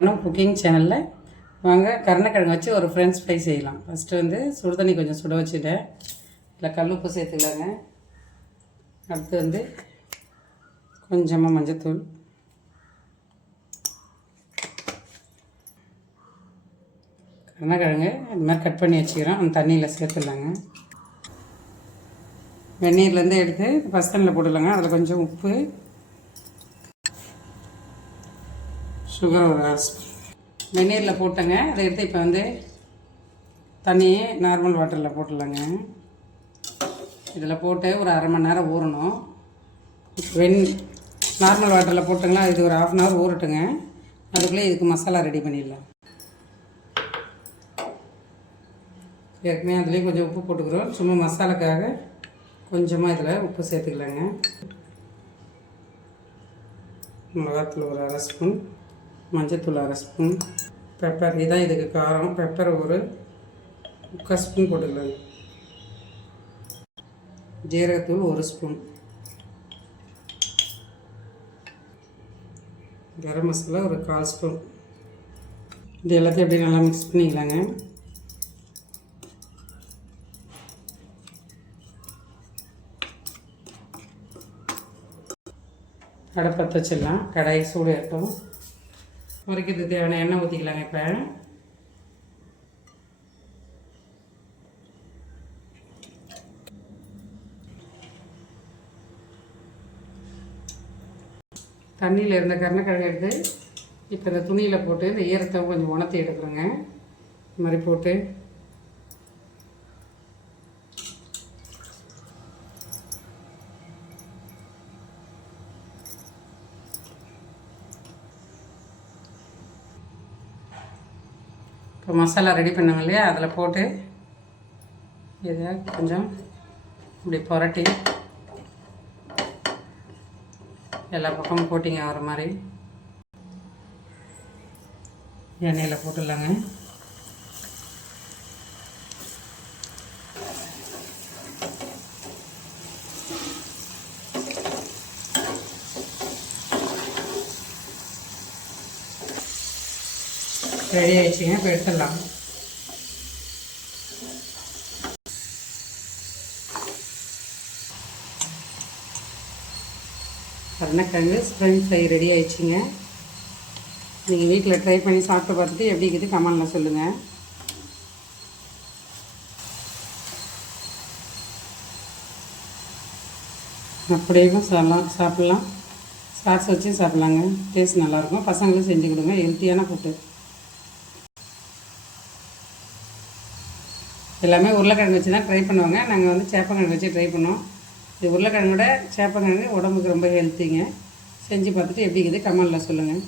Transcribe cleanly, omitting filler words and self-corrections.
இன்னும் குக்கிங் சேனலில் வாங்க கருணக்கிழங்கு வச்சு ஒரு ஃப்ரெஞ்ச் ஃப்ரை செய்யலாம். ஃபஸ்ட்டு வந்து சுடு தண்ணி கொஞ்சம் சுட வச்சுட்டேன். இல்லை கல்லுப்பு சேர்த்துக்கலாங்க. அடுத்து வந்து கொஞ்சமாக மஞ்சத்தூள், கருணக்கிழங்கு இந்த மாதிரி கட் பண்ணி வச்சுக்கிறோம். அந்த தண்ணியில் சேர்த்துடலாங்க. வெந்நீர்லேருந்து எடுத்து ஃபஸ்ட் தண்ணியில் போட்டுடலாங்க. அதில் கொஞ்சம் உப்பு, சுகர் ஒரு அரை ஸ்பூன் வெந்நீரில் போட்டேங்க. அதை எடுத்து இப்போ வந்து தண்ணியை நார்மல் வாட்டரில் போட்டுடலாங்க. இதில் போட்டு ஒரு அரை மணி நேரம் ஊறணும். நார்மல் வாட்டரில் போட்டுங்களா, இது ஒரு ½ hour ஊறட்டுங்க. அதுக்குள்ளே இதுக்கு மசாலா ரெடி பண்ணிடலாம். ஏற்கனவே அதுலேயும் கொஞ்சம் உப்பு போட்டுக்கிறோம். சும்மா மசாலாக்காக கொஞ்சமாக இதில் உப்பு சேர்த்துக்கலாங்க. மிளகாத்தூள் ஒரு அரை ஸ்பூன், மஞ்சத்தூள் அரை ஸ்பூன், பெப்பர் இதுதான் இதுக்கு காரம். பெப்பர் ஒரு 3/4 ஸ்பூன் போட்டுக்கலாங்க. ஜீரகத்தூள் 1 ஸ்பூன், கரம் மசாலா ஒரு 1/4 ஸ்பூன். இது எல்லாத்தையும் எப்படி நல்லா மிக்ஸ் பண்ணிக்கலாங்க. அடுப்பை வச்சிடலாம். கடாய் சூடு ஏற்றோம். பொரிக்கிறதுக்கு தேவையான எண்ணெய் ஊற்றிக்கலாங்க. இப்போ தண்ணியில் இருந்த கருணக்கிழங்கு எடுத்து இப்போ இந்த துணியில் போட்டு இந்த ஈரத்தை கொஞ்சம் உணர்த்தி எடுக்கிறோங்க. இந்த மாதிரி போட்டு இப்போ மசாலா ரெடி பண்ணோம் இல்லையா, அதில் போட்டு இதை கொஞ்சம் இப்படி புரட்டி எல்லா பக்கமும் போட்டிங்க ஆகிற மாதிரி எண்ணெயில் போட்டுடலாங்க. ரெடி ஆகிடுச்சிங்க. இப்போ எடுத்துடலாம். கருணக்கிழங்கு ஃப்ரெஞ்ச் ஃப்ரை ரெடி ஆகிடுச்சிங்க. நீங்கள் வீட்டில் ட்ரை பண்ணி சாப்பிட்டு பார்த்துட்டு எப்படி இருக்குது கமெண்டில் சொல்லுங்கள். அப்படியும் சாப்பிட்லாம். சாஸ் வச்சு சாப்பிட்லாங்க. டேஸ்ட் நல்லாயிருக்கும். பசங்களும் செஞ்சு கொடுங்க. ஹெல்த்தியான ஃபுட்டு. எல்லாமே உருளைக்கிழங்கு வச்சு தான் ட்ரை பண்ணுவாங்க. நாங்கள் வந்து சேப்பங்கிழங்கு வச்சு ட்ரை பண்ணோம். இது உருளைக்கிழங்கோட சேப்பங்கிழங்கு உடம்புக்கு ரொம்ப ஹெல்த்திங்க. செஞ்சு பார்த்துட்டு எப்படி இருக்குது கமெண்டில் சொல்லுங்கள்.